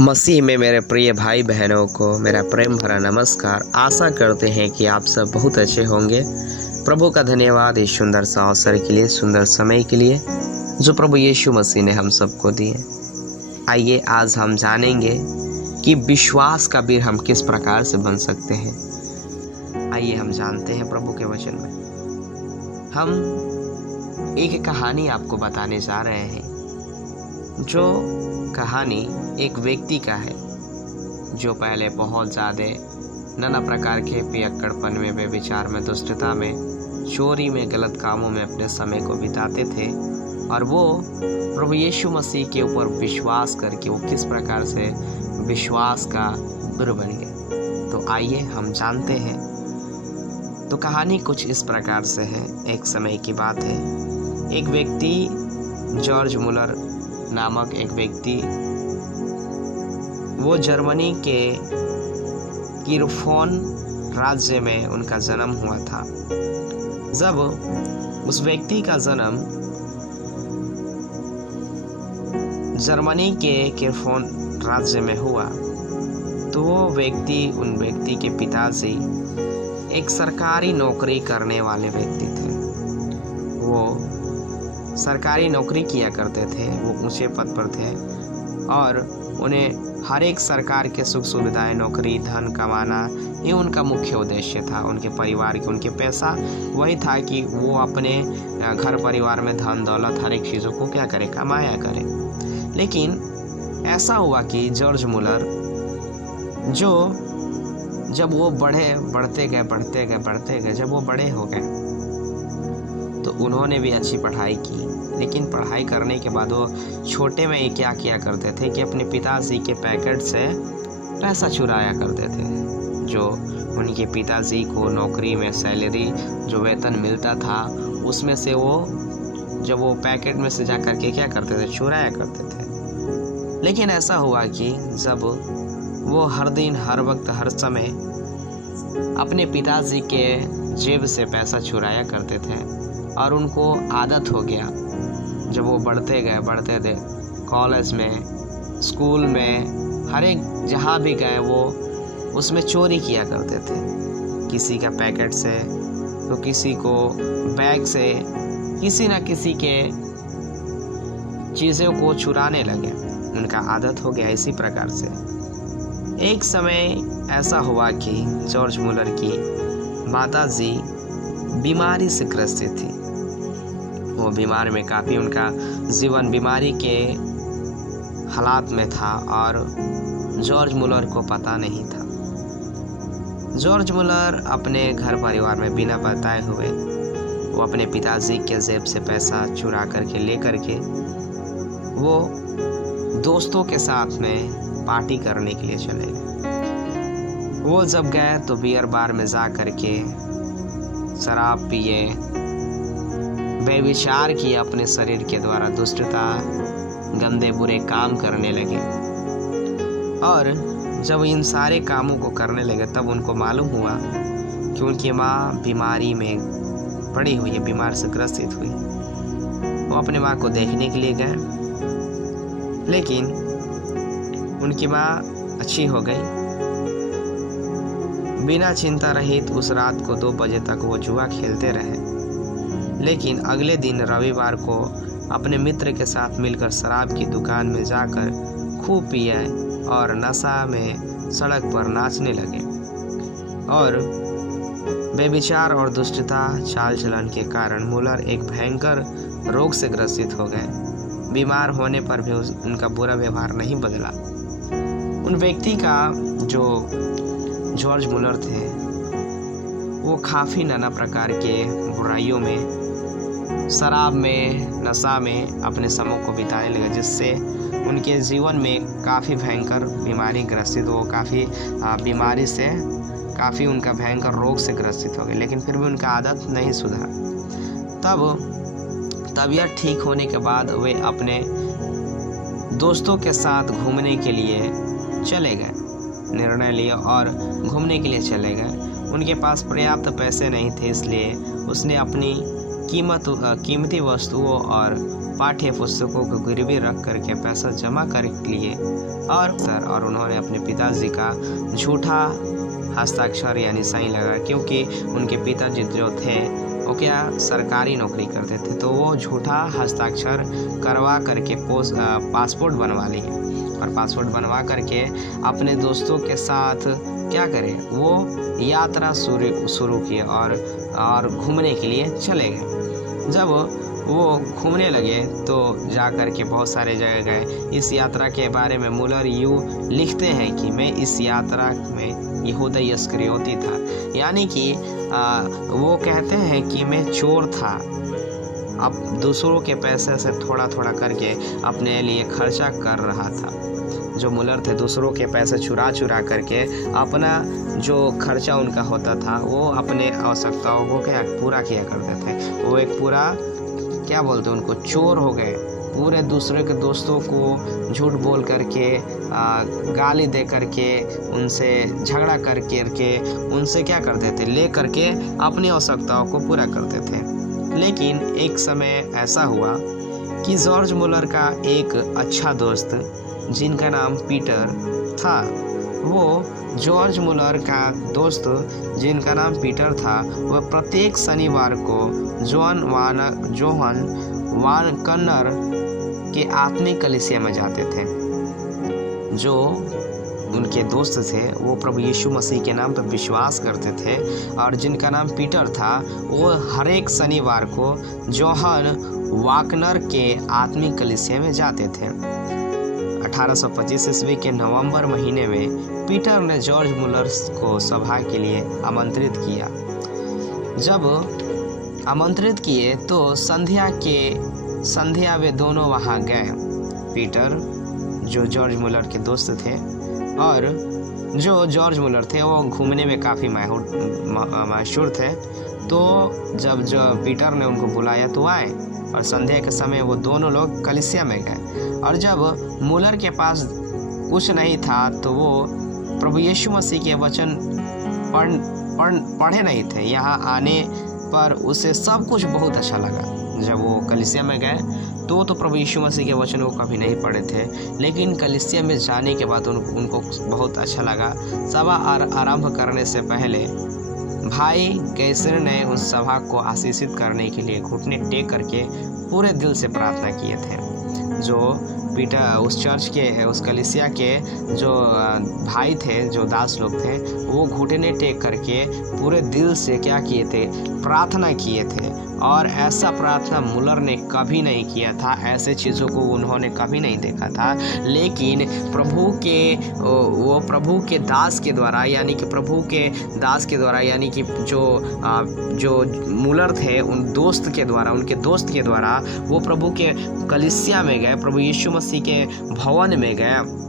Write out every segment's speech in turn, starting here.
मसीह में मेरे प्रिय भाई बहनों को मेरा प्रेम भरा नमस्कार। आशा करते हैं कि आप सब बहुत अच्छे होंगे। प्रभु का धन्यवाद इस सुंदर सा अवसर के लिए, सुंदर समय के लिए जो प्रभु यीशु मसीह ने हम सबको दिए। आइए आज हम जानेंगे कि विश्वास का वीर हम किस प्रकार से बन सकते हैं। आइए हम जानते हैं प्रभु के वचन में। हम एक कहानी आपको बताने जा रहे हैं, जो कहानी एक व्यक्ति का है जो पहले बहुत ज़्यादा नाना प्रकार के पियक्कड़पन में, व्यभिचार में, दुष्टता में, चोरी में, गलत कामों में अपने समय को बिताते थे। और वो प्रभु यीशु मसीह के ऊपर विश्वास करके वो किस प्रकार से विश्वास का वीर बन गए। तो आइए हम जानते हैं। तो कहानी कुछ इस प्रकार से है। एक समय की बात है, एक व्यक्ति जॉर्ज मुलर नामक एक व्यक्ति, वो जर्मनी के किरफोन राज्य में उनका जन्म हुआ था। जब उस व्यक्ति का जन्म जर्मनी के किरफोन राज्य में हुआ, तो वो व्यक्ति, उन व्यक्ति के पिताजी एक सरकारी नौकरी करने वाले व्यक्ति थे। वो सरकारी नौकरी किया करते थे, वो ऊंचे पद पर थे और उन्हें हर एक सरकार के सुख सुविधाएं, नौकरी, धन कमाना, ये उनका मुख्य उद्देश्य था। उनके परिवार के, उनके पैसा वही था कि वो अपने घर परिवार में धन दौलत हर एक चीज़ों को क्या करे, कमाया करे। लेकिन ऐसा हुआ कि जॉर्ज मुलर जब वो बढ़ते गए, जब वो बड़े हो गए तो उन्होंने भी अच्छी पढ़ाई की। लेकिन पढ़ाई करने के बाद वो छोटे में ही क्या किया करते थे कि अपने पिताजी के पैकेट से पैसा चुराया करते थे। जो उनके पिताजी को नौकरी में सैलरी, जो वेतन मिलता था, उसमें से वो जब वो पैकेट में से जा कर के क्या करते थे, चुराया करते थे। लेकिन ऐसा हुआ कि जब वो हर दिन, हर वक्त, हर समय अपने पिताजी के जेब से पैसा चुराया करते थे और उनको आदत हो गया। जब वो बढ़ते गए कॉलेज में, स्कूल में, हर एक जहाँ भी गए वो उसमें चोरी किया करते थे। किसी का पैकेट से, तो किसी को बैग से, किसी न किसी के चीज़ों को चुराने लगे। उनका आदत हो गया इसी प्रकार से। एक समय ऐसा हुआ कि जॉर्ज मुलर की माताजी बीमारी से ग्रसित थी। वो बीमार में काफ़ी, उनका जीवन बीमारी के हालात में था और जॉर्ज मुलर को पता नहीं था। जॉर्ज मुलर अपने घर परिवार में बिना बताए हुए वो अपने पिताजी के जेब से पैसा चुरा करके ले करके वो दोस्तों के साथ में पार्टी करने के लिए चले गए। वो जब गए तो बियर बार में जा करके शराब पिए, व्यभिचार किए, अपने शरीर के द्वारा दुष्टता, गंदे बुरे काम करने लगे। और जब इन सारे कामों को करने लगे तब उनको मालूम हुआ कि उनकी माँ बीमारी में पड़ी हुई है, बीमार से ग्रसित हुई। वो अपने माँ को देखने के लिए गए, लेकिन उनकी माँ अच्छी हो गई। बिना चिंता रहित उस रात को 2 बजे तक वो जुआ खेलते रहे। लेकिन अगले दिन रविवार को अपने मित्र के साथ मिलकर शराब की दुकान में जाकर खूब पिए और नशा में सड़क पर नाचने लगे और व्यभिचार और दुष्टता चाल चलन के कारण मुलर एक भयंकर रोग से ग्रसित हो गए। बीमार होने पर भी उनका बुरा व्यवहार नहीं बदला। उन व्यक्ति का, जो जॉर्ज मुलर थे, वो काफ़ी नाना प्रकार के बुराइयों में, शराब में, नशा में अपने समय को बिताने लगे, जिससे उनके जीवन में काफ़ी भयंकर बीमारी ग्रसित हो, काफ़ी बीमारी से काफ़ी उनका भयंकर रोग से ग्रसित हो गए। लेकिन फिर भी उनका आदत नहीं सुधरा। तब तबीयत ठीक होने के बाद वे अपने दोस्तों के साथ घूमने के लिए चले गए, निर्णय लिया और घूमने के लिए चले गए। उनके पास पर्याप्त पैसे नहीं थे, इसलिए उसने अपनी कीमती वस्तुओं और पाठ्य पुस्तकों को गिरवी रख करके पैसा जमा कर लिए और उन्होंने अपने पिताजी का झूठा हस्ताक्षर यानी साइन लगा, क्योंकि उनके पिताजी जो थे वो क्या सरकारी नौकरी करते थे, तो वो झूठा हस्ताक्षर करवा करके पासपोर्ट बनवा लिए और पासपोर्ट बनवा करके अपने दोस्तों के साथ क्या करें, वो यात्रा शुरू की और घूमने के लिए चले गए। जब वो घूमने लगे तो जा कर के बहुत सारे जगह गए। इस यात्रा के बारे में मुलर यूँ लिखते हैं कि मैं इस यात्रा में यहूदा इस्करियोती था, यानी कि वो कहते हैं कि मैं चोर था, अब दूसरों के पैसे से थोड़ा थोड़ा करके अपने लिए खर्चा कर रहा था। जो मुलर थे दूसरों के पैसे चुरा करके अपना जो खर्चा उनका होता था वो अपने आवश्यकताओं को क्या पूरा किया करते थे। वो एक पूरा क्या बोलते हैं उनको चोर हो गए, पूरे दूसरे के दोस्तों को झूठ बोल करके गाली दे करके उनसे झगड़ा करके उनसे क्या करते थे, ले करके अपनी आवश्यकताओं को पूरा करते थे। लेकिन एक समय ऐसा हुआ कि जॉर्ज मुलर का एक अच्छा दोस्त जिनका नाम पीटर था, वो जॉर्ज मुलर का दोस्त जिनका नाम पीटर था, वह प्रत्येक शनिवार को जोहन वान कन्नर के आत्मिक कलीसिया में जाते थे। जो उनके दोस्त थे वो प्रभु यीशु मसीह के नाम पर विश्वास करते थे और जिनका नाम पीटर था वो हर एक शनिवार को जोहन वाकनर के आत्मिक कलीसिया में जाते थे। 1825 ईस्वी के नवंबर महीने में पीटर ने जॉर्ज मुलर को सभा के लिए आमंत्रित किया। जब आमंत्रित किए तो संध्या वे दोनों वहां गए। पीटर जो जॉर्ज मुलर के दोस्त थे और जो जॉर्ज मुलर थे वो घूमने में काफ़ी मशहूर थे, तो जब पीटर ने उनको बुलाया तो आए और संध्या के समय वो दोनों लोग कलीसिया में गए। और जब मुलर के पास कुछ नहीं था तो वो प्रभु यीशु मसीह के वचन पढ़े नहीं थे। यहाँ आने पर उसे सब कुछ बहुत अच्छा लगा। जब वो कलीसिया में गए तो प्रभु यीशु मसीह के वचन को कभी नहीं पढ़े थे, लेकिन कलीसिया में जाने के बाद उनको बहुत अच्छा लगा। सभा आरंभ करने से पहले भाई गैसर ने उस सभा को आशीषित करने के लिए घुटने टेक करके पूरे दिल से प्रार्थना किए थे। जो पीटर उस चर्च के उस कलीसिया के जो भाई थे, जो दास लोग थे, वो घुटने टेक करके पूरे दिल से क्या किए थे, प्रार्थना किए थे। और ऐसा प्रार्थना मुलर ने कभी नहीं किया था, ऐसे चीज़ों को उन्होंने कभी नहीं देखा था। लेकिन प्रभु के दास के द्वारा यानी कि जो मुलर थे उनके दोस्त के द्वारा वो प्रभु के कलीसिया में गए, प्रभु यीशु मसीह के भवन में गए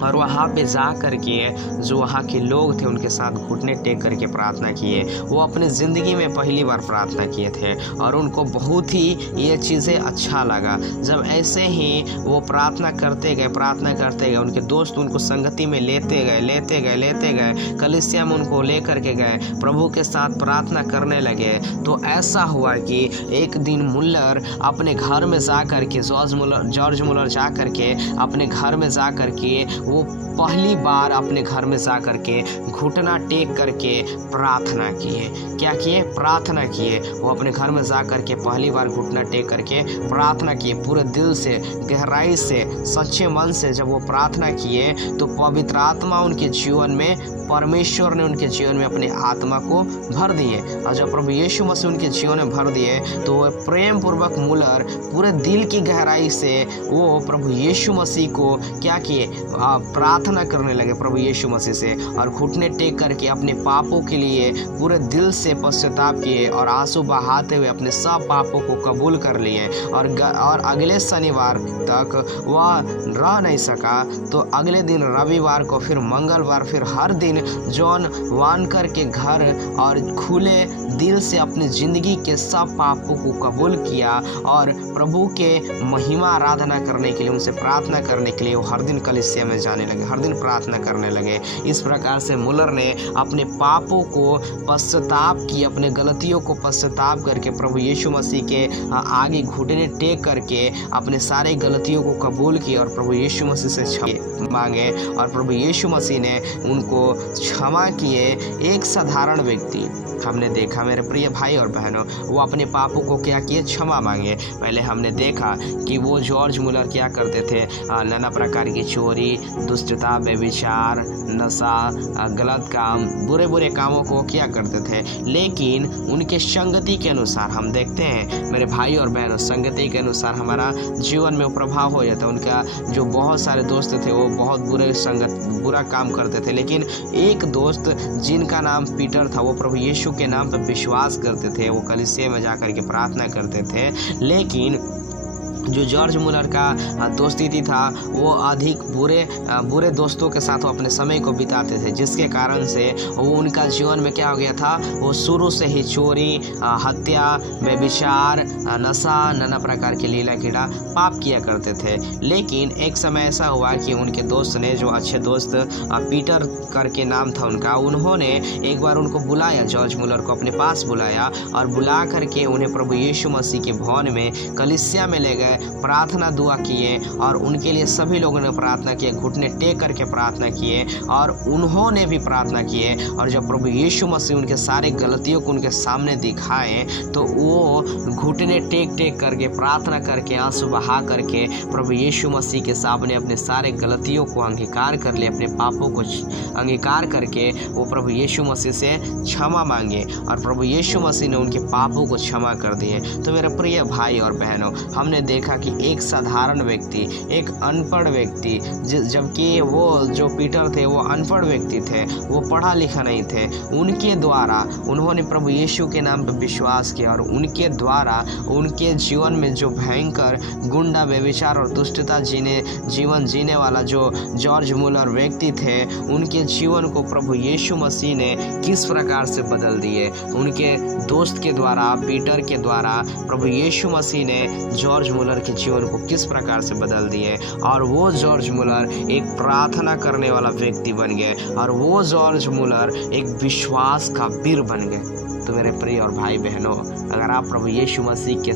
और वहाँ पे जा कर के जो वहाँ के लोग थे उनके साथ घुटने टेक करके प्रार्थना किए। वो अपने ज़िंदगी में पहली बार प्रार्थना किए थे और उनको बहुत ही ये चीज़ें अच्छा लगा। जब ऐसे ही वो प्रार्थना करते गए, उनके दोस्त उनको संगति में लेते गए, कलीसिया में उनको ले करके गए, प्रभु के साथ प्रार्थना करने लगे। तो ऐसा हुआ कि एक दिन मुलर अपने घर में जा कर के जॉर्ज मुलर जा कर के अपने घर में जा कर के वो पहली बार अपने घर में जा करके घुटना टेक करके प्रार्थना किए। क्या किए? प्रार्थना किए। वो अपने घर में जा करके पहली बार घुटना टेक करके प्रार्थना किए, पूरे दिल से, गहराई से, सच्चे मन से। जब वो प्रार्थना किए तो पवित्र आत्मा उनके जीवन में, परमेश्वर ने उनके जीवन में अपने आत्मा को भर दिए। और जब प्रभु यीशु मसीह उनके जीवन में भर दिए तो वह प्रेम पूर्वक मुलर पूरे दिल की गहराई से वो प्रभु यीशु मसीह को क्या किए? प्रार्थना करने लगे प्रभु यीशु मसीह से, और घुटने टेक करके अपने पापों के लिए पूरे दिल से पश्चाताप किए और आंसू बहाते हुए अपने सब पापों को कबूल कर लिए। और अगले शनिवार तक वह रह नहीं सका, तो अगले दिन रविवार को, फिर मंगलवार, फिर हर दिन जॉन वानकर के घर और खुले दिल से अपनी ज़िंदगी के सब पापों को कबूल किया और प्रभु के महिमा आराधना करने के लिए, उनसे प्रार्थना करने के लिए वो हर दिन कलीसिया में जाने लगे, हर दिन प्रार्थना करने लगे। इस प्रकार से मुलर ने अपने पापों को पश्चाताप की, अपने गलतियों को पश्चाताप करके प्रभु यीशु मसीह के आगे घुटने टेक करके अपने सारे गलतियों को कबूल किया और प्रभु यीशु मसीह से क्षमा मांगे और प्रभु यीशु मसीह ने उनको क्षमा किए। एक साधारण व्यक्ति हमने देखा मेरे प्रिय भाई और बहनों, वो अपने पापों को क्या किए, क्षमा मांगे। पहले हमने देखा कि वो जॉर्ज मुलर क्या करते थे, नाना प्रकार की चोरी, दुष्टता, व्यभिचार, नशा, गलत काम, बुरे बुरे कामों को क्या करते थे। लेकिन उनके संगति के अनुसार हम देखते हैं मेरे भाई और बहनों, संगति के अनुसार हमारा जीवन में प्रभाव हो जाता है। उनका जो बहुत सारे दोस्त थे वो बहुत बुरा काम करते थे, लेकिन एक दोस्त जिनका नाम पीटर था वो प्रभु यीशु के नाम पर विश्वास करते थे, वो कलीसिया में जाकर के प्रार्थना करते थे। लेकिन जो जॉर्ज मुलर का दोस्ती था वो अधिक बुरे दोस्तों के साथ वो अपने समय को बिताते थे, जिसके कारण से वो उनका जीवन में क्या हो गया था, वो शुरू से ही चोरी, हत्या, व्यभिचार, नशा, नाना प्रकार के लीला कीड़ा पाप किया करते थे। लेकिन एक समय ऐसा हुआ कि उनके दोस्त ने, जो अच्छे दोस्त पीटर करके नाम था उनका, उन्होंने एक बार उनको बुलाया, जॉर्ज मुलर को अपने पास बुलाया और बुला करके उन्हें प्रभु यीशु मसीह के भवन में, कलीसिया में ले गए, प्रार्थना दुआ किए और उनके लिए सभी लोगों ने प्रार्थना किए, घुटने टेक करके प्रार्थना किए और उन्होंने भी प्रार्थना किए। और जब प्रभु यीशु मसीह उनके सारे गलतियों को उनके सामने दिखाए तो वो घुटने टेक टेक करके प्रार्थना करके, आंसू बहा करके प्रभु यीशु मसीह के सामने अपने सारे गलतियों को अंगीकार कर लिए, अपने पापों को अंगीकार करके वो प्रभु यीशु मसीह से क्षमा मांगे और प्रभु यीशु मसीह ने उनके पापों को क्षमा कर दिए। तो मेरे प्रिय भाई और बहनों, हमने देखा कि एक साधारण व्यक्ति, एक अनपढ़ व्यक्ति, जबकि वो जो पीटर थे वो अनपढ़ व्यक्ति थे, वो पढ़ा लिखा नहीं थे, उनके द्वारा उन्होंने प्रभु यीशु के नाम पर विश्वास किया और उनके द्वारा उनके जीवन में जो भयंकर गुंडा, व्यभिचार और दुष्टता जीवन जीने वाला जो जॉर्ज मुलर व्यक्ति थे, उनके जीवन को प्रभु यीशु मसीह ने किस प्रकार से बदल दिए। उनके दोस्त के द्वारा, पीटर के द्वारा प्रभु यीशु मसीह ने जॉर्ज मुलर के जीवन को किस प्रकार से बदल दिए और वो जॉर्ज मुलर एक प्रार्थना करने वाला व्यक्ति बन गए और वो जॉर्ज मुलर एक विश्वास का वीर बन गए। तो मेरे प्रिय और भाई बहनों, अगर आप प्रभु यीशु मसीह के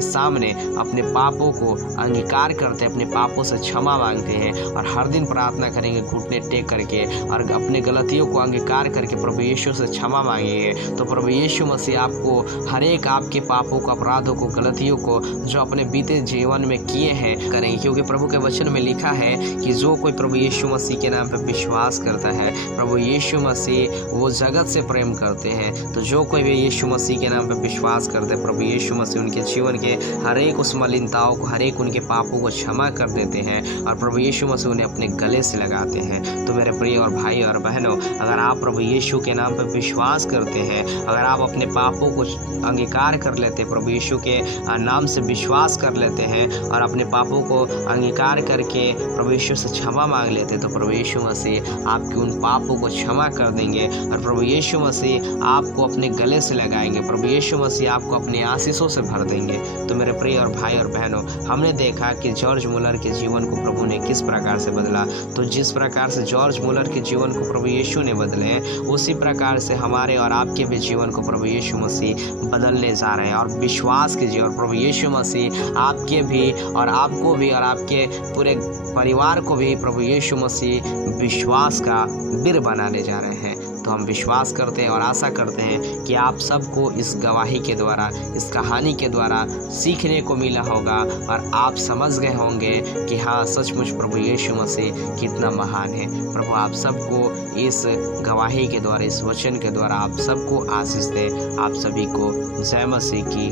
सामने अपने पापों को अंगीकार करते, अपने पापों से क्षमा मांगते हैं और हर दिन प्रार्थना करेंगे घुटने टेक करके और अपने गलतियों को अंगीकार करके प्रभु यीशु से क्षमा मांगेंगे, तो प्रभु यीशु मसीह आपको हर एक आपके पापों को, अपराधों को, गलतियों को जो अपने बीते जीवन में किए हैं करेंगे। क्योंकि प्रभु के वचन में लिखा है कि जो कोई प्रभु यीशु मसीह के नाम पर विश्वास करता है, प्रभु यीशु मसीह वो जगत से प्रेम करते हैं। तो जो कोई भी यीशु मसीह के नाम पर विश्वास करते हैं, प्रभु यीशु मसीह उनके जीवन के हर एक उस मलिनताओं को, हर एक उनके पापों को क्षमा कर देते हैं और प्रभु यीशु मसीह उन्हें अपने गले से लगाते हैं। तो मेरे प्रिय और भाई और बहनों, अगर आप प्रभु यीशु के नाम पर विश्वास करते हैं, अगर आप अपने पापों को अंगीकार कर लेते, प्रभु यीशु के नाम से विश्वास कर लेते हैं और अपने पापों को अंगीकार करके प्रभु यीशु से क्षमा मांग लेते, तो प्रभु यीशु मसीह आपके उन पापों को क्षमा कर देंगे और प्रभु यीशु मसीह आपको अपने गले से लगाएंगे, प्रभु यीशु मसीह आपको अपने आशीषों से भर देंगे। तो मेरे प्रिय और भाई और बहनों, हमने देखा कि जॉर्ज मुलर के जीवन को प्रभु ने किस प्रकार से बदला। तो जिस प्रकार से जॉर्ज मुलर के जीवन को प्रभु यीशु ने बदले, उसी प्रकार से हमारे और आपके भी जीवन को प्रभु यीशु मसीह बदलने जा रहे हैं। और विश्वास कीजिए और प्रभु यीशु मसीह आपके भी और आपको भी और आपके पूरे परिवार को भी प्रभु यीशु मसीह विश्वास का वीर बनाने जा रहे हैं। तो हम विश्वास करते हैं और आशा करते हैं कि आप सबको इस गवाही के द्वारा, इस कहानी के द्वारा सीखने को मिला होगा और आप समझ गए होंगे कि हाँ, सचमुच प्रभु यीशु मसीह कितना महान है। प्रभु आप सबको इस गवाही के द्वारा, इस वचन के द्वारा आप सबको आशीष दे। आप सभी को जय मसीह की